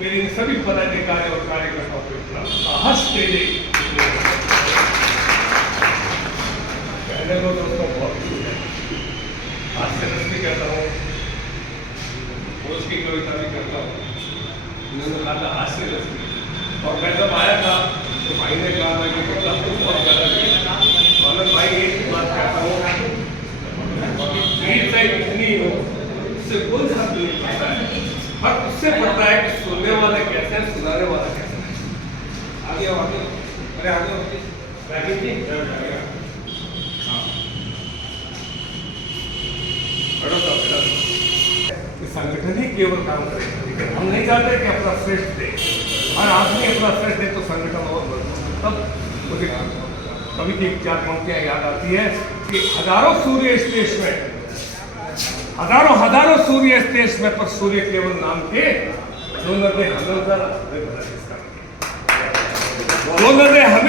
मेरे इन सभी पदाधिकारी और कार्यकर्ताओं को इतना साहस दे दे। कहने को दोस्तों बहुत कुछ है, आज से रस्ती कहता हूँ, रोज की कविता भी करता हूँ। उन्होंने कहा था आज से रस्ती, और मैं जब आया था तो भाई ने कहा था कि मतलब तुम बहुत गलत है। आनंद भाई एक बात कहता हूँ, गीत चाहे कितनी हो उससे कोई फर्क नहीं पड़ता है, फर्क उससे पड़ता है कि सुनने वाले कैसे हैं, सुनाने वाला कैसे है। आगे आओ, आगे अरे आगे राजीव जी संगठन ही केवल काम करेगा, हम नहीं चाहते कि अपना श्रेष्ठ दे, हर आदमी अपना श्रेष्ठ दे तो संगठन और तब मुझे कभी की 4 पंक्तियां याद आती है कि हजारों सूर्य इस देश में, हजारों सूर्य इस देश में, पर सूर्य केवल नाम के जो न दे हमें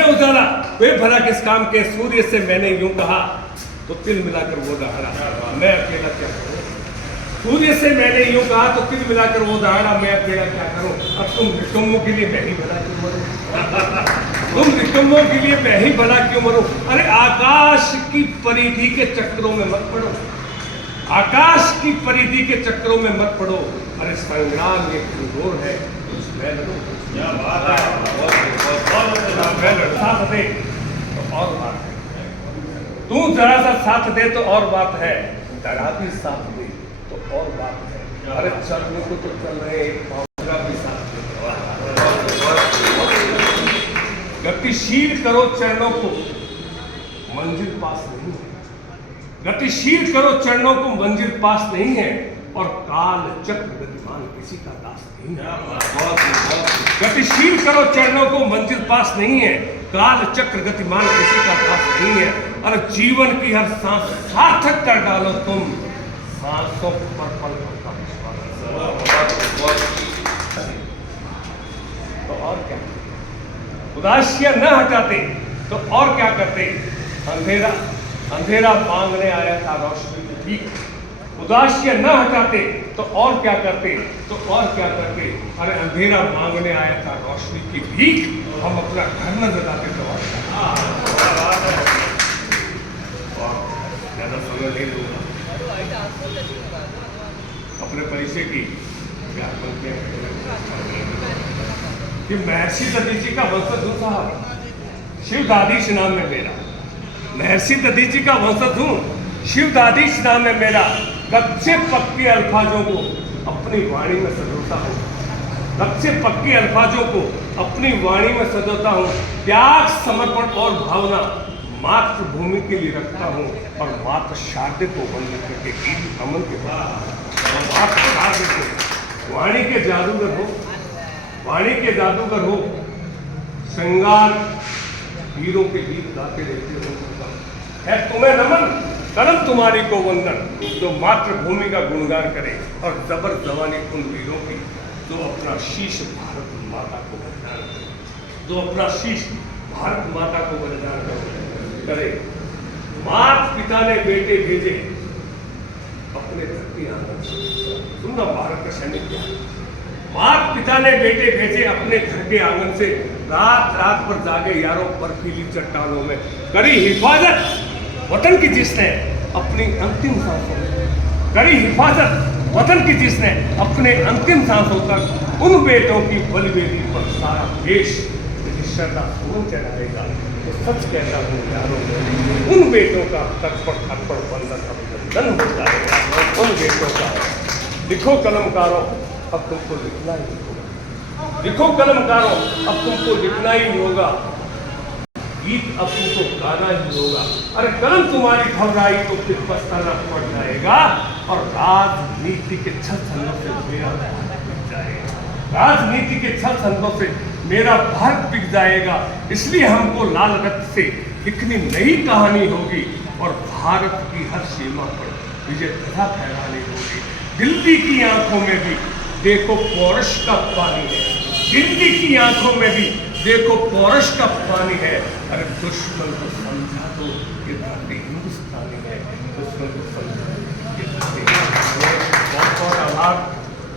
उजाला वे भला किस काम के। सूर्य से मैंने यूं कहा तो तिल मिलाकर वो दहाड़ा, मैं अकेला क्या करूं। सूर्य से मैंने यूं कहा तो तिल मिलाकर वो दहाड़ा, मैं अकेला क्या करूं। अब तुम निकम्मों के लिए मैं ही भला क्यों मरूं, तुम निकम्मों के लिए मैं ही भला क्यों मरूं। अरे आकाश की परिधि के चक्रों में मत पड़ो, आकाश की परिधि के चक्रों में मत पड़ो। अरे संग्राम ये कमजोर है, मैं लड़ूं, क्या बात है, मैं लड़ता दे तो और बात है, तू जरा सा साथ दे तो और बात है, डरा भी साथ दे तो और बात है। अरे चलने को तो चल रहे, एक पाँव का भी साथ दे। गतिशील करो चरणों को, मंजिल पास नहीं है, गतिशील करो चरणों को, मंजिल पास नहीं है। और काल चक्र गतिमान किसी का दास नहीं है। गतिशील करो चरणों को, मंजिल पास नहीं है, काल चक्र गतिमान किसी का दास नहीं है। और जीवन की हर सांस सार्थक कर डालो तुम, सांसों पर पल का विश्वास। तो और क्या, उदासियां न हटाते तो और क्या करते। अंधेरा मांगने आया था रोशनी की भीख, उदासियां न हटाते तो और क्या करते, तो और क्या करते। अरे अंधेरा मांगने आया था रोशनी की भीख, हम अपना घर न जलाते तो और ज्यादा समय नहीं दूंगा। अपने परिचय की कि महर्षि दधीची का वंशज हूं साहब, शिवदाधीश नाम है मेरा। महर्षि दधीची का वंशज हूं, शिवदाधीश नाम है मेरा। कच्चे पक्के अल्फाजों को अपनी वाणी में सजोता हूँ, कच्चे पक्के अल्फाजों को अपनी वाणी में सजोता हूँ। त्याग, समर्पण और भावना मातृभूमि के लिए रखता हूँ, और मातृ शारदे को वंदन करके गीत अमन के बाद मातृ शारदे को, वाणी के जादूगर हो, वाणी के जादूगर हो, श्रृंगार वीरों के गीत गाते रहते हो। है तुम्हें नमन, करम तुम्हारी को वंदन, जो मातृभूमि का गुणगान करे, और जबर जवानी उन वीरों की जो अपना शीश भारत माता को बलिदान करे, जो अपना शीश भारत माता को बलिदान करे। मात पिता ने बेटे भेजे अपने धरती आंगन से, सुनना भारत का सैनिक क्या, मात पिता ने बेटे भेजे अपने घर के आंगन से। रात रात पर जागे यारों बर्फीली चट्टानों में, करी हिफाजत वतन की जिसने अपनी अंतिम सांसों में, करी हिफाजत वतन की जिसने अपने अंतिम सांसों तक। उन बेटों की बलिवेदी पर सारा देश श्रद्धा सुमन चढ़ाएगा। तो सच कहता हूँ यारों, उन बेटों का तर्पण अर्पण बंधन अभिनंदन हो जाएगा, उन बेटों का। लिखो कलमकारों, अब तुमको लिखना ही होगा, लिखो कलमकारों, अब तुमको लिखना ही होगा, गीत अब तुमको गाना ही होगा। अरे कलम तुम्हारी घबराई तो फिर पछताना पड़ जाएगा, और राजनीति के छल छंदों से मेरा भारत बिक जाएगा, राजनीति के छल छंदों से मेरा भारत बिक जाएगा। इसलिए हमको लाल रक्त से लिखनी नई कहानी होगी, और भारत की हर सीमा पर विजय ध्वजा फहरानी होगी। दिल्ली की आंखों में भी देखो पौरुष का पानी है, दिल्ली की आंखों में भी देखो पौरुष का पानी है। अरे दुश्मन को समझा दो ये धरती हिंदुस्तानी है, दुश्मन को समझा दो ये धरती। बहुत बहुत आभार।